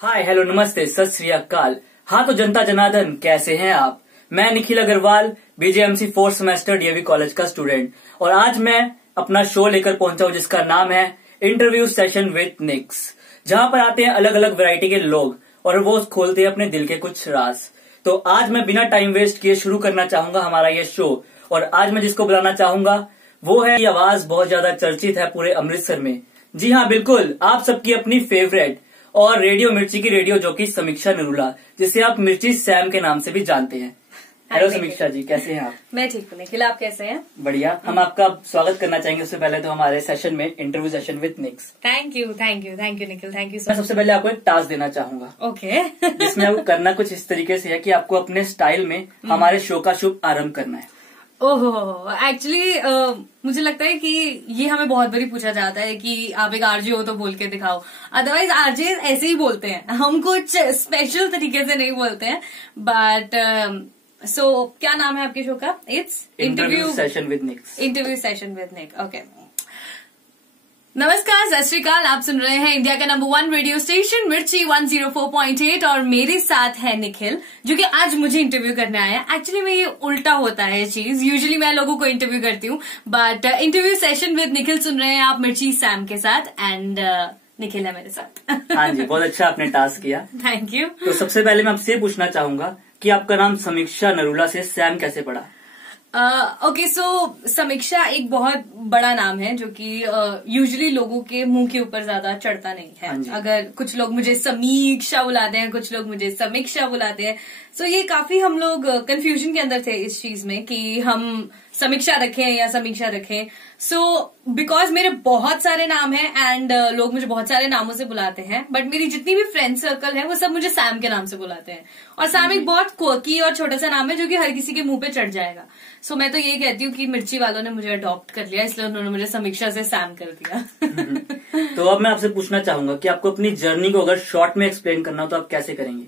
Hi hello नमस्ते सत श्री अकाल। हाँ तो जनता जनार्दन कैसे हैं आप। मैं Nikhil Agarwal BJMC 4th semester DAV college का स्टूडेंट और आज मैं अपना शो लेकर पहुंचा हूं जिसका नाम है इंटरव्यू सेशन विद निक्स, जहां पर आते हैं अलग अलग वैरायटी के लोग और वो खोलते हैं अपने दिल के कुछ राज। तो आज मैं बिना टाइम वेस्ट किए शुरू करना चाहूंगा हमारा ये शो और आज मैं जिसको बुलाना चाहूंगा वो है, ये आवाज बहुत ज्यादा चर्चित है पूरे अमृतसर में। जी हाँ बिल्कुल, आप सबकी अपनी फेवरेट और रेडियो मिर्ची की रेडियो जॉकी समीक्षा नरूला, जिसे आप मिर्ची सैम के नाम से भी जानते हैं। हेलो समीक्षा जी, कैसे हैं आप। मैं ठीक हूँ निखिल, आप कैसे हैं। बढ़िया। हम आपका स्वागत करना चाहेंगे उससे पहले तो हमारे सेशन में, interview session with Nicks. Thank you Nikhil, thank you. मैं सबसे पहले आपको एक टास्क देना चाहूंगा। ओके। जिसमें आपको करना कुछ इस तरीके से है कि आपको अपने स्टाइल में हमारे शो का शुभ आरंभ करना है। ओहो, एक्चुअली मुझे लगता है कि ये हमें बहुत बारी पूछा जाता है कि आप एक आरजे हो तो बोल के दिखाओ। अदरवाइज आरजे ऐसे ही बोलते हैं, हम कुछ स्पेशल तरीके से नहीं बोलते हैं। बट सो क्या नाम है आपके शो का। It's interview session with Nicks. Interview session with Nick. Okay, नमस्कार, सत श्री अकाल। आप सुन रहे हैं इंडिया का नंबर 1 रेडियो स्टेशन मिर्ची 104.8 और मेरे साथ है निखिल, जो कि आज मुझे इंटरव्यू करने आया। एक्चुअली में ये उल्टा होता है ये चीज, यूजुअली मैं लोगों को इंटरव्यू करती हूँ, but interview session with Nikhil सुन रहे हैं आप मिर्ची सैम के साथ एंड निखिल है मेरे साथ। हाँ जी, बहुत अच्छा आपने टास्क किया, थैंक यू। तो सबसे पहले मैं आपसे पूछना चाहूंगा कि आपका नाम समीक्षा नरूला से सैम कैसे पड़ा। ओके, सो समीक्षा एक बहुत बड़ा नाम है जो कि यूजुअली लोगों के मुंह के ऊपर ज्यादा चढ़ता नहीं है। अगर कुछ लोग मुझे समीक्षा बुलाते हैं, कुछ लोग मुझे समीक्षा बुलाते हैं, सो ये काफी हम लोग कंफ्यूजन के अंदर थे इस चीज में कि हम समीक्षा रखें या समीक्षा रखें। सो बिकॉज मेरे बहुत सारे नाम हैं एंड लोग मुझे बहुत सारे नामों से बुलाते हैं, बट मेरी जितनी भी फ्रेंड सर्कल है वो सब मुझे सैम के नाम से बुलाते हैं। और सैम एक बहुत क्वर्की और छोटा सा नाम है जो कि हर किसी के मुंह पे चढ़ जाएगा। सो मैं तो यही कहती हूँ कि मिर्ची वालों ने मुझे अडॉप्ट कर लिया, इसलिए उन्होंने मुझे समीक्षा से सैम कर दिया। तो अब मैं आपसे पूछना चाहूंगा कि आपको अपनी जर्नी को अगर शॉर्ट में एक्सप्लेन करना हो तो आप कैसे करेंगे।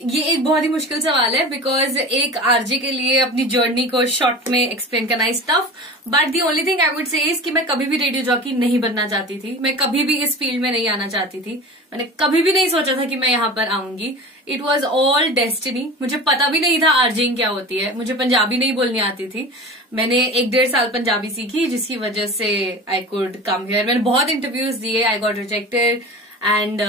ये एक बहुत ही मुश्किल सवाल है, बिकॉज एक आरजे के लिए अपनी जर्नी को शॉर्ट में एक्सप्लेन करना is tough. But the only thing I would say is कि मैं कभी भी रेडियो जॉकी नहीं बनना चाहती थी, मैं कभी भी इस फील्ड में नहीं आना चाहती थी, मैंने कभी भी नहीं सोचा था कि मैं यहाँ पर आऊंगी। It was all destiny. मुझे पता भी नहीं था आरजेइंग क्या होती है, मुझे पंजाबी नहीं बोलनी आती थी। मैंने 1-1.5 साल पंजाबी सीखी जिसकी वजह से आई कुड कम हियर। मैंने बहुत इंटरव्यूज दिए, I got rejected and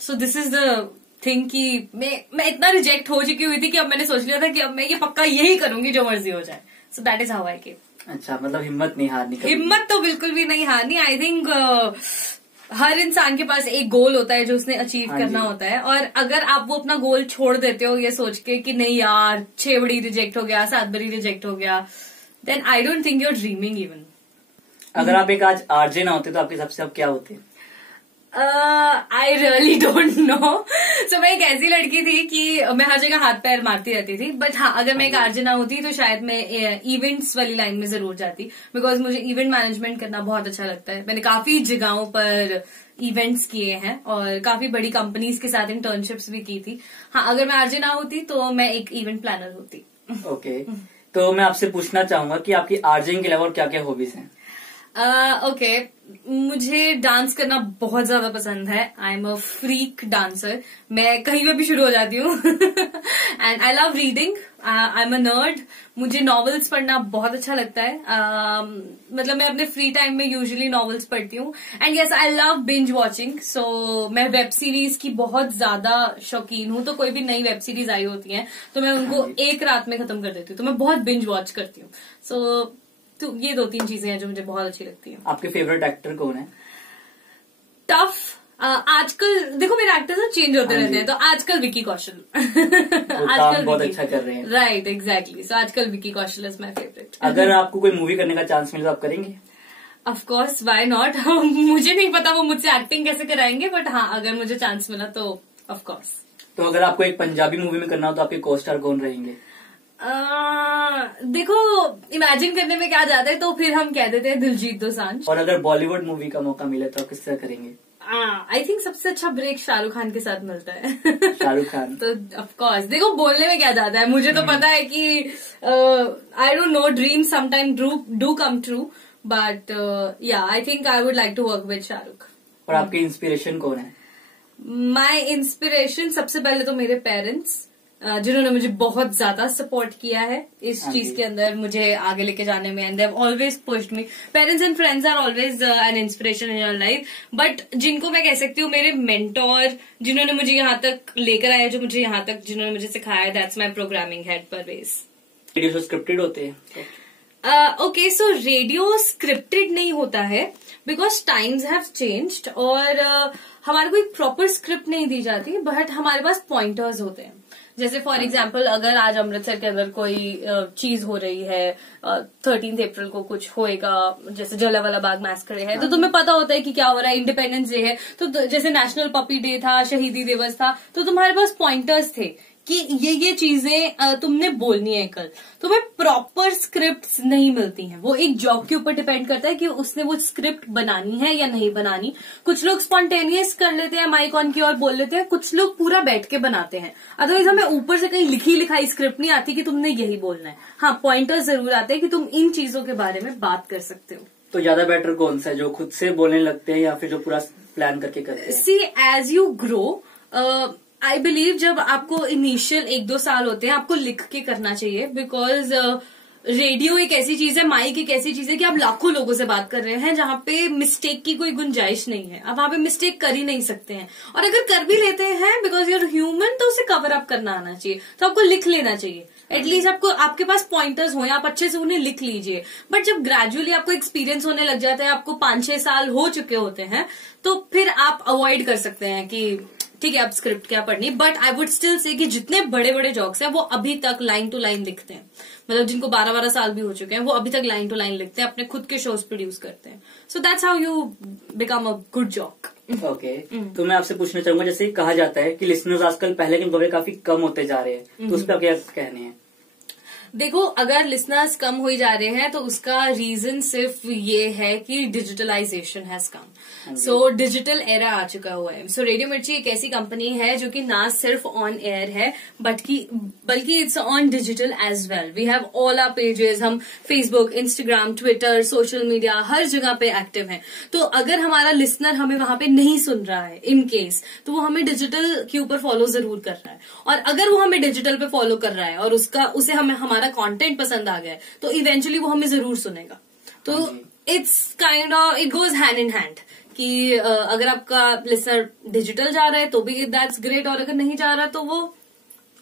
so this is the think कि मैं इतना रिजेक्ट हो चुकी हुई थी कि अब मैंने सोच लिया था कि अब मैं ये पक्का यही करूंगी जो मर्जी हो जाए। So that is how I came. अच्छा, मतलब हिम्मत नहीं हारनी। हिम्मत तो बिल्कुल भी नहीं हारनी। आई थिंक हर इंसान के पास एक गोल होता है जो उसने अचीव करना होता है, और अगर आप वो अपना गोल छोड़ देते हो ये सोच के कि नहीं यार 6 बारी रिजेक्ट हो गया, 7 बारी रिजेक्ट हो गया, then I don't think you are dreaming even. अगर आप एक आज आरजे ना होते तो आपके हिसाब से आप क्या होते। I really don't know. So मैं एक ऐसी लड़की थी कि मैं हर जगह हाथ पैर मारती रहती थी, बट हाँ अगर मैं एक आरजे ना होती तो शायद मैं इवेंट्स वाली लाइन में जरूर जाती, बिकॉज मुझे इवेंट मैनेजमेंट करना बहुत अच्छा लगता है। मैंने काफी जगहों पर इवेंट्स किए हैं और काफी बड़ी कंपनीज के साथ इंटर्नशिप्स भी की थी। हाँ अगर मैं आरजे ना होती तो मैं एक इवेंट प्लानर होती। ओके, तो मैं आपसे पूछना चाहूंगा कि आपकी आरजेइंग के अलावा और क्या क्या हॉबीज हैं। ओके, मुझे डांस करना बहुत ज्यादा पसंद है। I am a freak dancer, मैं कहीं पे भी शुरू हो जाती हूँ। And I love reading, I am a nerd. मुझे नॉवेल्स पढ़ना बहुत अच्छा लगता है। मतलब मैं अपने फ्री टाइम में यूजुअली नॉवेल्स पढ़ती हूँ। And yes, I love binge watching. So मैं वेब सीरीज की बहुत ज्यादा शौकीन हूँ, तो कोई भी नई वेब सीरीज आई होती है तो मैं उनको एक रात में खत्म कर देती हूँ, तो मैं बहुत बिंज वॉच करती हूँ। सो तो ये 2-3 चीजें हैं जो मुझे बहुत अच्छी लगती हैं। आपके फेवरेट एक्टर कौन है। टफ, आजकल देखो मेरे एक्टर्स ना चेंज होते रहते हैं, तो आजकल विकी कौशल। आजकल बहुत अच्छा कर रहे हैं। Right, exactly. सो आजकल Vicky Kaushal is my favourite. अगर आपको कोई मूवी करने का चांस मिले तो आप करेंगे। Of course, why not. मुझे नहीं पता वो मुझसे एक्टिंग कैसे कराएंगे, बट हाँ अगर मुझे चांस मिला तो ऑफ कोर्स। तो अगर आपको एक पंजाबी मूवी में करना हो तो आपके को स्टार कौन रहेंगे। देखो इमेजिन करने में क्या जाता है, तो फिर हम कह देते हैं दिलजीत दोसांझ। और अगर बॉलीवुड मूवी का मौका मिले तो आप किस तरह करेंगे। आई थिंक सबसे अच्छा ब्रेक शाहरुख खान के साथ मिलता है। शाहरुख खान तो ऑफ कोर्स। देखो बोलने में क्या जाता है, मुझे तो पता है कि I don't know, dream sometime do come true, but yeah I think I would like to work with Shahrukh. और आपके इंस्पिरेशन कौन है? माई इंस्पिरेशन सबसे पहले तो मेरे पेरेंट्स, जिन्होंने मुझे बहुत ज्यादा सपोर्ट किया है इस चीज के अंदर, मुझे आगे लेके जाने में, and they have always pushed me. Parents and friends are always an inspiration in your life, but जिनको मैं कह सकती हूँ मेरे मेंटोर, जिन्होंने मुझे यहाँ तक लेकर आया, जो मुझे यहाँ तक जिन्होंने मुझे सिखाया, that's my programming head Parvez. Radio scripted होते हैं? ओके, सो रेडियो स्क्रिप्टेड नहीं होता है बिकॉज टाइम्स हैव चेंज्ड, और हमारे को एक प्रॉपर स्क्रिप्ट नहीं दी जाती, बट हमारे पास पॉइंटर्स होते हैं. जैसे फॉर एग्जाम्पल अगर आज अमृतसर के अंदर कोई चीज हो रही है, 13 अप्रैल को कुछ होएगा, जैसे जलियांवाला बाग मैसकर है, तो तुम्हें पता होता है कि क्या हो रहा है. इंडिपेंडेंस डे है तो जैसे नेशनल पपी डे था, शहीदी दिवस था, तो तुम्हारे पास पॉइंटर्स थे कि ये चीजें तुमने बोलनी है कल. तुम्हें प्रॉपर स्क्रिप्ट्स नहीं मिलती हैं. वो एक जॉब के ऊपर डिपेंड करता है कि उसने वो स्क्रिप्ट बनानी है या नहीं बनानी. कुछ लोग स्पॉन्टेनियस कर लेते हैं, माइक ऑन की और बोल लेते हैं, कुछ लोग पूरा बैठ के बनाते हैं. अदरवाइज हमें ऊपर से कहीं लिखी लिखाई स्क्रिप्ट नहीं आती कि तुमने यही बोलना है. हाँ, पॉइंटर्स जरूर आते हैं कि तुम इन चीजों के बारे में बात कर सकते हो. तो ज्यादा बेटर कौन सा है, जो खुद से बोलने लगते हैं या फिर जो पूरा प्लान करके करते हैं? See, as you grow, I believe जब आपको इनिशियल 1-2 साल होते हैं आपको लिख के करना चाहिए, बिकॉज रेडियो एक ऐसी चीज है, माइक एक ऐसी चीज है कि आप लाखों लोगों से बात कर रहे हैं जहां पे मिस्टेक की कोई गुंजाइश नहीं है. आप वहां पे मिस्टेक कर ही नहीं सकते हैं, और अगर कर भी लेते हैं बिकॉज यूर ह्यूमन, तो उसे कवर अप करना आना चाहिए. तो आपको लिख लेना चाहिए. एटलीस्ट आपको, आपके पास पॉइंटर्स हो, आप अच्छे से उन्हें लिख लीजिए. बट जब ग्रेजुअली आपको एक्सपीरियंस होने लग जाता है, आपको 5-6 साल हो चुके होते हैं, तो फिर आप अवॉइड कर सकते हैं कि ठीक है अब स्क्रिप्ट क्या पढ़नी. But I would still say कि जितने बड़े बड़े जॉक्स हैं वो अभी तक लाइन टू लाइन लिखते हैं. मतलब जिनको 12-12 साल भी हो चुके हैं वो अभी तक लाइन टू लाइन लिखते हैं, अपने खुद के शोज प्रोड्यूस करते हैं. So that's how you become a good jock. Okay, तो मैं आपसे पूछना चाहूंगा, जैसे कहा जाता है कि लिसनर्स आजकल पहले के मुकाबले काफी कम होते जा रहे हैं, तो उस पर क्या कहने हैं? देखो, अगर लिसनर्स कम हो जा रहे हैं तो उसका रीजन सिर्फ ये है कि digitalisation has come. So digital era आ चुका हुआ है. सो रेडियो मिर्ची एक ऐसी कंपनी है जो कि ना सिर्फ ऑन एयर है बल्कि it's on digital as well. We have all our pages. हम Facebook, Instagram, Twitter, social media हर जगह पे एक्टिव हैं. तो अगर हमारा लिसनर हमें वहां पे नहीं सुन रहा है इन केस, तो वो हमें डिजिटल के ऊपर फॉलो जरूर कर रहा है. और अगर वो हमें डिजिटल पे फॉलो कर रहा है और उसे हमें हमारा कंटेंट पसंद आ गया है, तो इवेंचुअली वो हमें जरूर सुनेगा. तो it's kind of, it goes hand in hand कि अगर आपका लिसनर डिजिटल जा रहा है तो भी दैट्स ग्रेट, और अगर नहीं जा रहा तो वो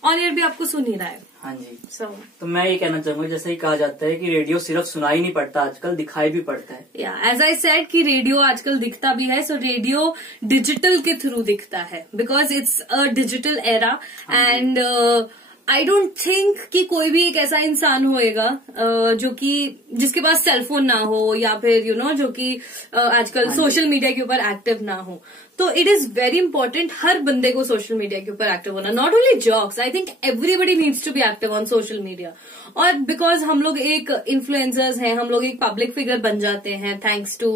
ऑन एयर भी आपको सुन ही रहा है. हाँ जी. तो मैं ये कहना चाहूंगा, जैसे ही कहा जाता है कि रेडियो सिर्फ सुनाई नहीं पड़ता, आजकल दिखाई भी पड़ता है. या एज आई सेड कि रेडियो आजकल दिखता भी है. सो रेडियो डिजिटल के थ्रू दिखता है because it's a digital era. And I don't think कि कोई भी एक ऐसा इंसान होएगा जो कि जिसके पास सेलफोन ना हो, या फिर जो कि आजकल सोशल मीडिया के ऊपर एक्टिव ना हो. तो इट इज वेरी इंपॉर्टेंट हर बंदे को सोशल मीडिया के ऊपर एक्टिव होना. Not only jocks, I think everybody needs to be active on social media. और बिकॉज हम लोग एक इन्फ्लुएंसर्स हैं, हम लोग एक पब्लिक फिगर बन जाते हैं thanks to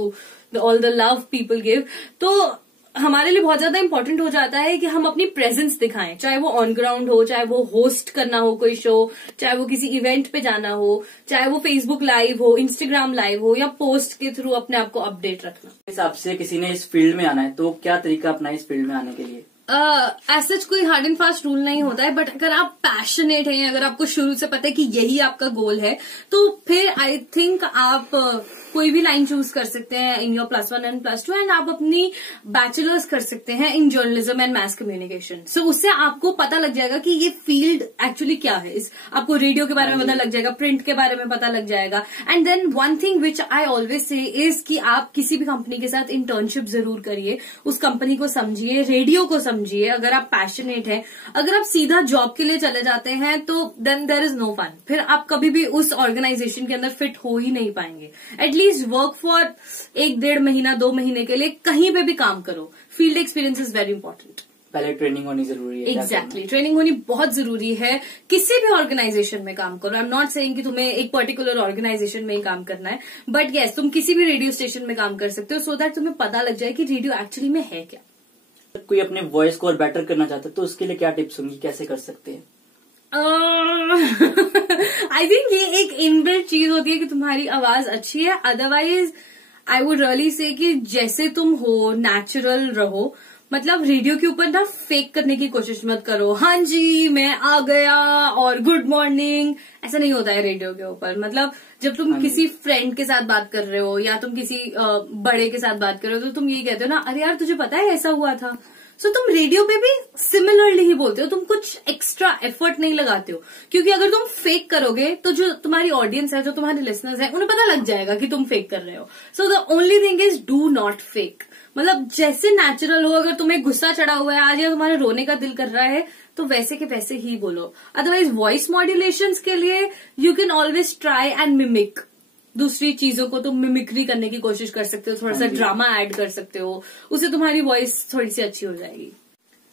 all the love people give. तो हमारे लिए बहुत ज्यादा इंपॉर्टेंट हो जाता है कि हम अपनी प्रेजेंस दिखाएं, चाहे वो ऑन ग्राउंड हो, चाहे वो होस्ट करना हो कोई शो, चाहे वो किसी इवेंट पे जाना हो, चाहे वो फेसबुक लाइव हो, इंस्टाग्राम लाइव हो, या पोस्ट के थ्रू अपने आप को अपडेट रखना. इस हिसाब से किसी ने इस फील्ड में आना है तो क्या तरीका अपना इस फील्ड में आने के लिए? एज सच कोई हार्ड एंड फास्ट रूल नहीं होता है, बट अगर आप पैशनेट हैं, अगर आपको शुरू से पता है कि यही आपका गोल है, तो फिर आई थिंक आप कोई भी लाइन चूज कर सकते हैं इन योर +1 एंड +2, एंड आप अपनी बैचलर्स कर सकते हैं in journalism and mass communication. So उससे आपको पता लग जाएगा कि ये फील्ड एक्चुअली क्या है. आपको रेडियो के बारे में पता लग जाएगा, प्रिंट के बारे में पता लग जाएगा. And then one thing which I always say is कि आप किसी भी कंपनी के साथ इंटर्नशिप जरूर करिए, उस कंपनी को समझिए, रेडियो को समझिए. अगर आप पैशनेट हैं, अगर आप सीधा जॉब के लिए चले जाते हैं तो then there is no fun. फिर आप कभी भी उस ऑर्गेनाइजेशन के अंदर फिट हो ही नहीं पाएंगे. एटलीस्ट वर्क फॉर 1-1.5 महीना 2 महीने के लिए कहीं पे भी काम करो. Field experience is very important. पहले ट्रेनिंग होनी जरूरी है. एग्जैक्टली, ट्रेनिंग होनी बहुत जरूरी है. किसी भी ऑर्गेनाइजेशन में काम करो. आई एम नॉट सेइंग कि तुम्हें एक पर्टिकुलर ऑर्गेनाइजेशन में ही काम करना है, बट यस तुम किसी भी रेडियो स्टेशन में काम कर सकते हो, सो दैट तुम्हें पता लग जाए कि रेडियो एक्चुअली में है क्या. कोई अपने वॉइस को और बेटर करना चाहता है तो उसके लिए क्या टिप्स होंगी, कैसे कर सकते हैं? आई थिंक ये एक इनबिल्ट चीज होती है कि तुम्हारी आवाज अच्छी है. Otherwise I would really say कि जैसे तुम हो नेचुरल रहो। मतलब रेडियो के ऊपर ना फेक करने की कोशिश मत करो, हाँ जी मैं आ गया और गुड मॉर्निंग, ऐसा नहीं होता है रेडियो के ऊपर। मतलब जब तुम किसी फ्रेंड के साथ बात कर रहे हो या तुम किसी बड़े के साथ बात कर रहे हो तो तुम यही कहते हो ना, अरे यार तुझे पता है ऐसा हुआ था। सो तुम रेडियो पे भी सिमिलरली ही बोलते हो, तुम कुछ एक्स्ट्रा एफर्ट नहीं लगाते हो, क्योंकि अगर तुम फेक करोगे तो जो तुम्हारी ऑडियंस है, जो तुम्हारे लिसनर्स है, उन्हें पता लग जाएगा कि तुम फेक कर रहे हो। So the only thing is do not fake. मतलब जैसे नेचुरल हो, अगर तुम्हें गुस्सा चढ़ा हुआ है आज या तुम्हारे रोने का दिल कर रहा है तो वैसे के वैसे ही बोलो। अदरवाइज वॉइस मॉड्यूलेशंस के लिए you can always try and mimic, दूसरी चीजों को तुम मिमिक्री करने की कोशिश कर सकते हो, थोड़ा सा ड्रामा ऐड कर सकते हो, उससे तुम्हारी वॉइस थोड़ी सी अच्छी हो जाएगी।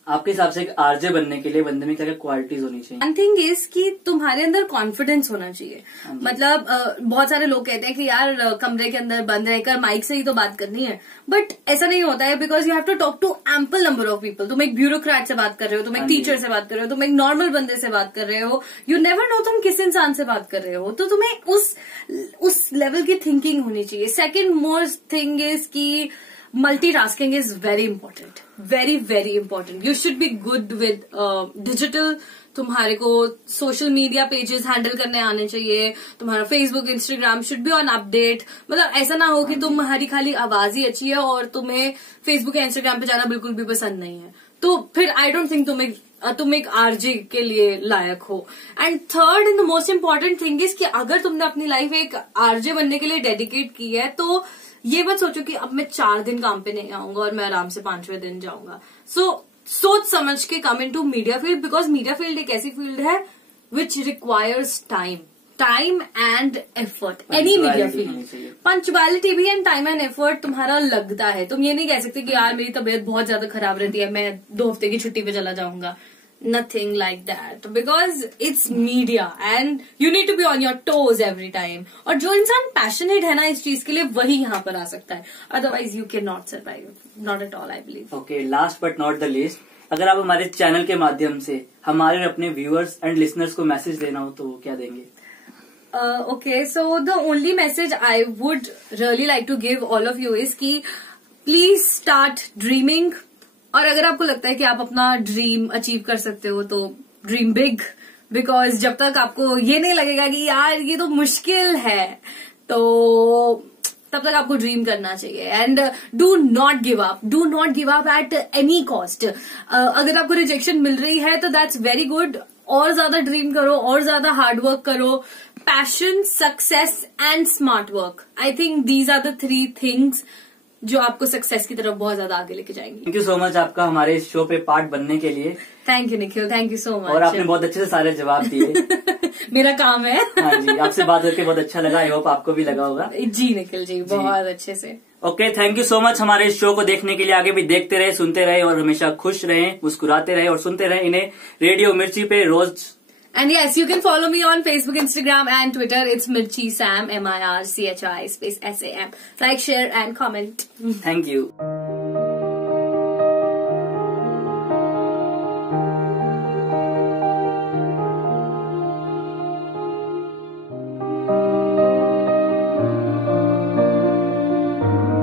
आपके हिसाब से एक आरजे बनने के लिए बंदे में क्या क्या क्वालिटीज होनी चाहिए? वन थिंग इज कि तुम्हारे अंदर कॉन्फिडेंस होना चाहिए। मतलब बहुत सारे लोग कहते हैं कि यार कमरे के अंदर बंद रहकर माइक से ही तो बात करनी है, बट ऐसा नहीं होता है, because you have to talk to ample number of people. तुम एक ब्यूरोक्रेट से बात कर रहे हो, तुम एक टीचर से बात कर रहे हो, तुम एक नॉर्मल बंदे से बात कर रहे हो, यू नेवर नो तुम किस इंसान से बात कर रहे हो, तो तुम्हें उस लेवल की थिंकिंग होनी चाहिए। सेकेंड मोस्ट थिंग इज की multitasking is very important, very very important. You should be good with digital. तुम्हारे को सोशल मीडिया पेजेस हैंडल करने आने चाहिए, तुम्हारा Facebook Instagram should be on update. मतलब ऐसा ना हो कि तुम्हारी खाली आवाज ही अच्छी है और तुम्हें फेसबुक या इंस्टाग्राम पे जाना बिल्कुल भी पसंद नहीं है, तो फिर आई डोंट थिंक तुम एक आरजे के लिए लायक हो। And third and the most important thing is कि अगर तुमने अपनी लाइफ एक आरजे बनने के लिए डेडिकेट की है तो ये मत सोचो कि अब मैं 4 दिन काम पे नहीं आऊंगा और मैं आराम से 5वें दिन जाऊंगा। सोच समझ के come into media field, because media field एक ऐसी फील्ड है which requires time and effort. Any media field punctuality भी एंड टाइम एंड एफर्ट तुम्हारा लगता है। तुम ये नहीं कह सकते कि यार मेरी तबीयत बहुत ज्यादा खराब रहती है, मैं 2 हफ्ते की छुट्टी पे चला जाऊंगा। Nothing like that, because it's media and you need to be on your toes every time. और जो इंसान पैशनेट है ना इस चीज के लिए वही यहाँ पर आ सकता है, otherwise you cannot survive, not at all I believe. Okay, last but not the least, अगर आप हमारे चैनल के माध्यम से हमारे अपने व्यूअर्स एंड लिसनर्स को मैसेज देना हो तो क्या देंगे? Okay, so the only message I would really like to give all of you is कि please start dreaming. और अगर आपको लगता है कि आप अपना ड्रीम अचीव कर सकते हो तो ड्रीम बिग, बिकॉज जब तक आपको ये नहीं लगेगा कि यार ये तो मुश्किल है तो तब तक आपको ड्रीम करना चाहिए। And do not give up at any cost. अगर आपको रिजेक्शन मिल रही है तो दैट्स वेरी गुड, और ज्यादा ड्रीम करो और ज्यादा हार्ड वर्क करो। Passion, success and smart work, I think these are the 3 things जो आपको सक्सेस की तरफ बहुत ज्यादा आगे लेके जाएंगे। थैंक यू सो मच आपका हमारे इस शो पे पार्ट बनने के लिए। Thank you Nikhil, thank you so much. और आपने बहुत अच्छे से सारे जवाब दिए। मेरा काम है। हाँ जी, आपसे बात करके बहुत अच्छा लगा, आई होप आपको भी लगा होगा। जी निखिल जी, बहुत अच्छे से। Okay, thank you so much हमारे इस शो को देखने के लिए। आगे भी देखते रहे, सुनते रहे और हमेशा खुश रहे, मुस्कुराते रहे और सुनते रहे इन्हें रेडियो मिर्ची पे रोज। And yes, you can follow me on Facebook, Instagram and Twitter. It's Mirchi Sam, MIRCHI space SAM. Like, share and comment. Thank you.